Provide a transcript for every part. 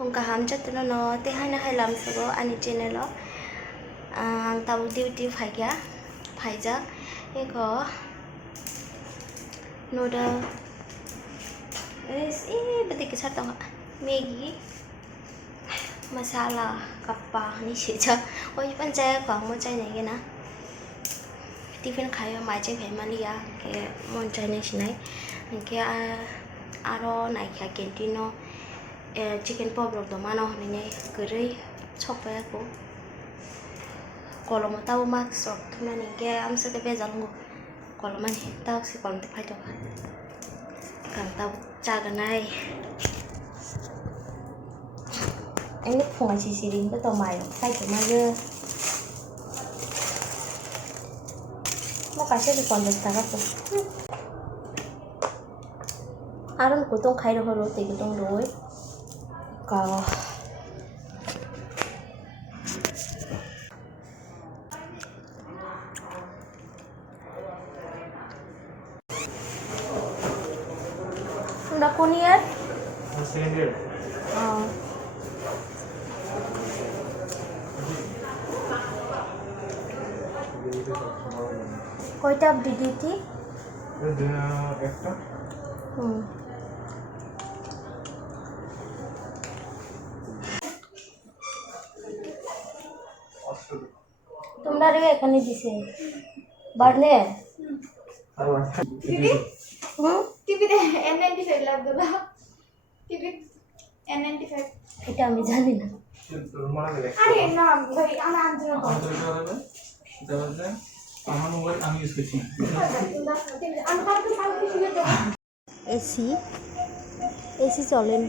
không cả ham chất nó thế hai nó hay làm sao anh channel đó tao duty phải kia phải chắc cái có noodle is berarti kesat tau nggak Maggi masala kappa ni sih cak oh ipan cai kau mau cai nih kena tiffin kaya macam kayak malia kayak mau cai nih sih nih kayak aro naik kayak kentino chicken pop lo mana nih kering chop ya aku kalau mau tahu maksud tuh nih kayak am sudah bezal nggak kalau mana tahu sih kalau tidak tahu kan tahu cara naik anh lúc phùng chỉ xí đến cái tàu mày sai kiểu mai dơ nó cả sẽ được còn được cả các thứ ăn của tông khai được hơi rồi thì của tông đối còn udah kunyit কয়টা দিদি একটা তোমরা রে এখানে দিছে বাড়লে TV টিভিতে N95 লাগবে না টিভি N95 এটা আমি জানি না আরে না ভাই আমার আনতে না আমার মোবাইল আমি ইউজ করছি আমি কালকে কালকে শুয়ে দেব এসি এসি চলেন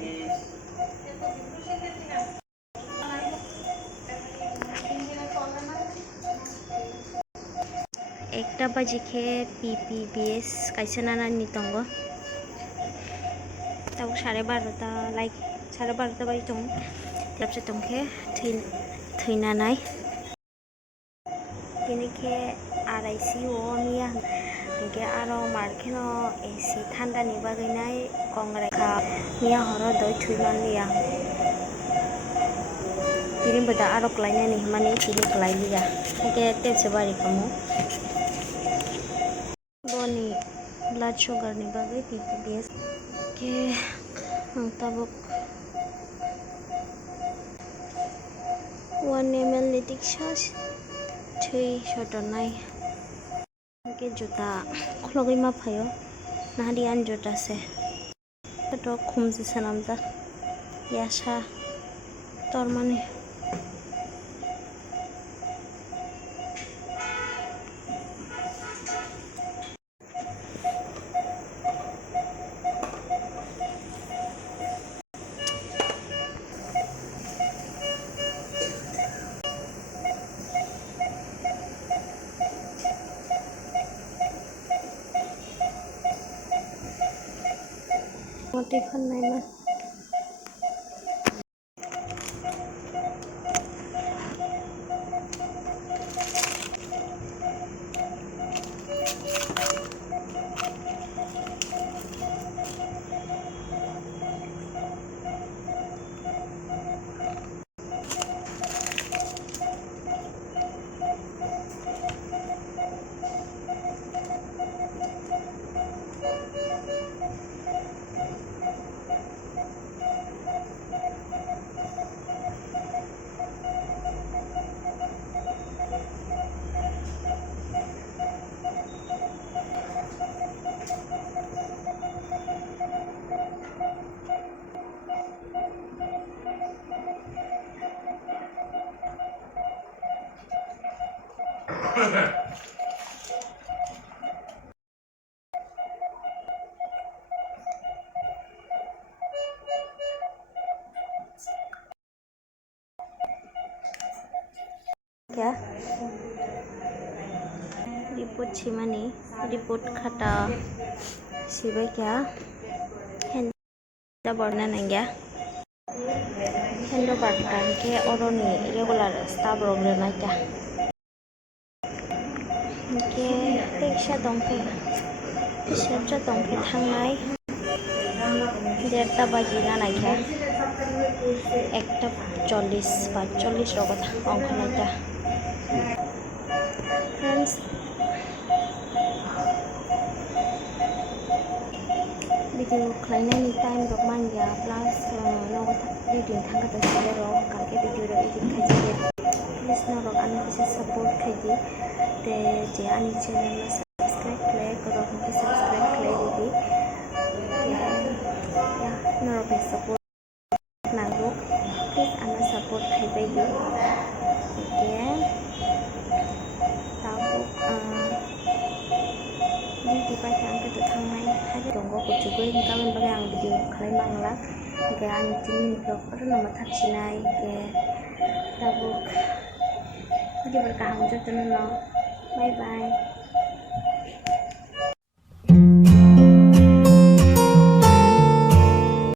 একটা বাজে খেয়ে PPBS কাইছে না নিতঙ্গ তাও 12:30 লাইক 12:30 বাজে দं lapse tongke thina nai kini ke araisi o miya ke aro markheno AC thanda ni bagai nai kongre kha miya horo doi thuiman liya tirim bada aro klaina ni mane tini klai liya ke tepse bari kamu boni blood sugar ni bagai PPBS ke tabuk 1 ml litik shas thui shoton nai ke juta khlogi ma phayo nahdian juta se to khumji sanamda yasha tormani tiffin নাই না क्या report छिमानी report खाता सिबाय क्या हेंदा बरना नंगा हेंदा बरना के अरनि regular staff रोग्रेना क्या के टेक्सा दंफे फिसा दंफे थांनाय 1:30 বাজি না নাইখা 1:40 বা 40 কথা অঙ্ক নাইটা फ्रेंड्स भिडिअ खालामनायनि टाइम रक मानिया प्लास नगद एडिटिं थांगत सिले रक कालके भिडिअ एडिट खाइजे प्लीज नरक आनि किसे सपोर्ट खाइजे ते जे आनि चैनल में सब्सक्राइब खालाय करक के सब्सक्राइब खालाय दि या नरक पे सपोर्ट नांगौ प्लीज आंनो सपोर्ट खाइबाय okay di baca angka tu thangai hari donggo kucukuy gaban bagai ang video khalai mangla ke ang tini vlog aro nama thaksinai ke tabuk video berkahang jotono bye bye